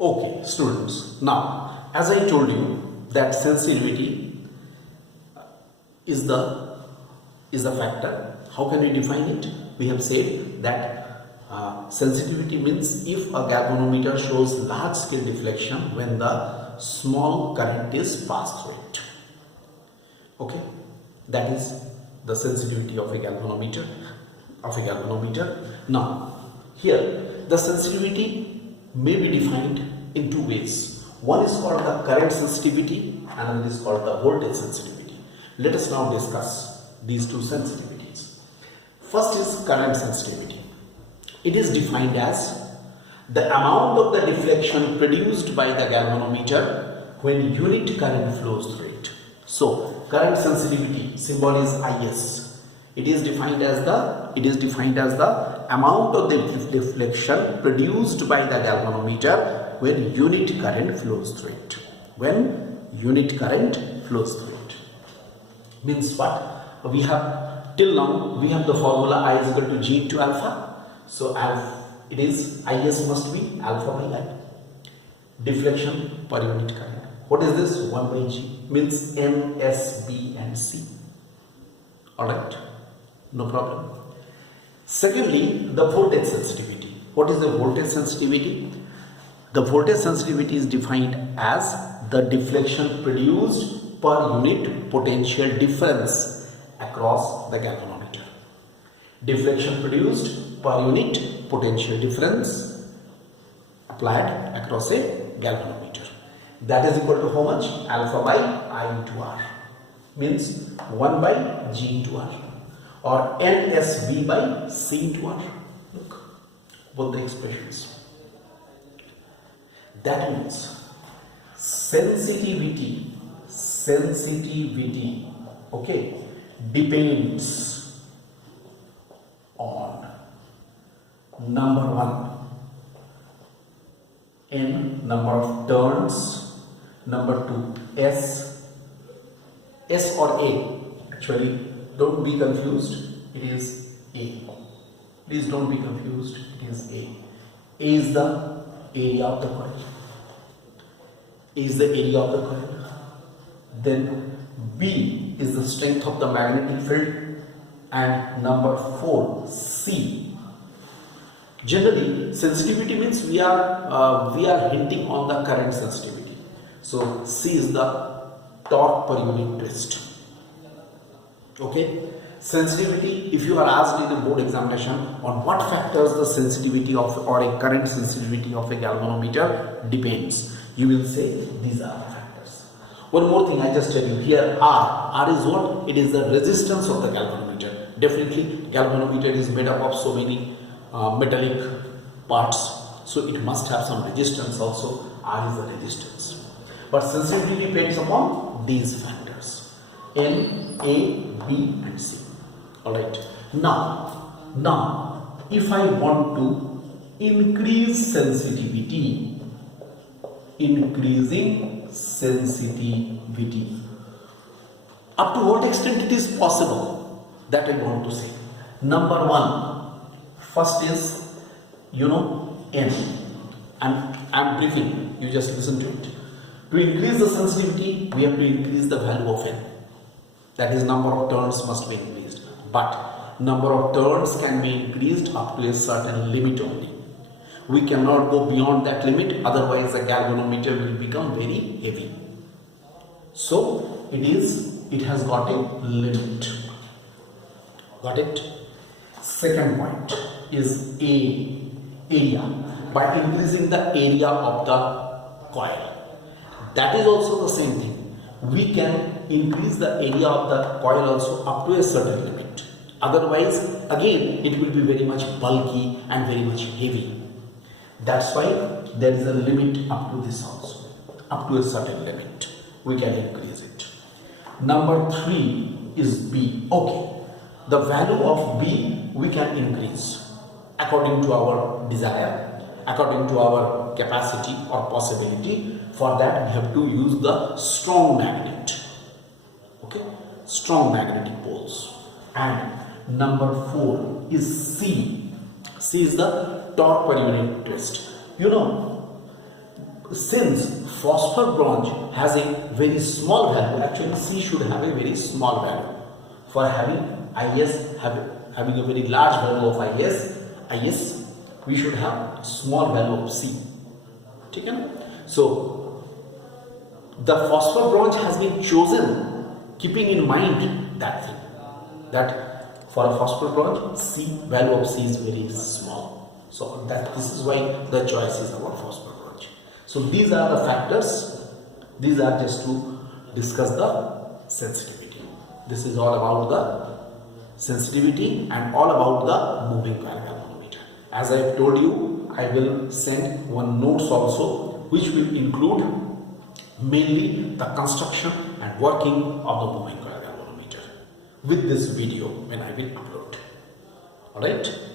Okay, students. Now, as I told you that sensitivity is the factor. How can we define it? We have said that sensitivity means if a galvanometer shows large scale deflection when the small current is passed through it. Okay, that is the sensitivity of a galvanometer. Now, here the sensitivity may be defined in two ways. One is called the current sensitivity and another is called the voltage sensitivity. Let us now discuss these two sensitivities. First is current sensitivity. It is defined as the amount of the deflection produced by the galvanometer when unit current flows through it. So, current sensitivity symbol is Is. It is defined as the amount of the deflection produced by the galvanometer when unit current flows through it. Means what? We have till now we have the formula I is equal to G into alpha. So it is Is must be alpha by I. Deflection per unit current. What is this? 1 by G means N, S, B and C. Alright, no problem. Secondly, the voltage sensitivity. What is the voltage sensitivity? The voltage sensitivity is defined as the deflection produced per unit potential difference across the galvanometer. Deflection produced per unit potential difference applied across a galvanometer. That is equal to how much? Alpha by I into R. Means 1 by G into R. Or NSB by C into R. Look, both the expressions. That means sensitivity, okay, depends on number one, N number of turns, number two, S or A. Actually, don't be confused, it is A. Please don't be confused, it is A. A is the area of the coil. Then B is the strength of the magnetic field, and number 4, C. Generally, sensitivity means we are hinting on the current sensitivity. So C is the torque per unit twist. Okay, sensitivity, if you are asked in a board examination on what factors the sensitivity of or a current sensitivity of a galvanometer depends, you will say these are the factors. One more thing I just tell you here, R is what? It is the resistance of the galvanometer. Definitely galvanometer is made up of so many metallic parts, so it must have some resistance also. R is the resistance. But sensitivity depends upon these factors, N, A, B and C. Alright. Now, if I want to increase sensitivity, up to what extent it is possible, that I want to say. Number one, first is, N. I'm briefing, you just listen to it. To increase the sensitivity, we have to increase the value of N. That is, number of turns must be increased. But number of turns can be increased up to a certain limit only. We cannot go beyond that limit, otherwise the galvanometer will become very heavy. So it has got a limit. Got it? Second point is area. By increasing the area of the coil. That is also the same thing. We can increase the area of the coil also up to a certain limit. Otherwise, again, it will be very much bulky and very much heavy. That's why there is a limit up to this also. Up to a certain limit, we can increase it. Number 3 is B. Okay, the value of B we can increase according to our desire, according to our capacity or possibility. For that, we have to use the strong magnet. Okay, strong magnetic poles. And number 4 is C. C is the torque per unit twist. since phosphor bronze has a very small value, actually C should have a very small value. For having having a very large value of IS, we should have small value of C. Okay? So the phosphor bronze has been chosen keeping in mind that thing, that for a phosphor bronze, value of C is very small. So this is why the choice is about phosphor bronze. So these are the factors. These are just to discuss the sensitivity. This is all about the sensitivity and all about the moving coil galvanometer. As I have told you, I will send one notes also, which will include mainly the construction and working of the moving coil galvanometer with this video when I will upload. Alright.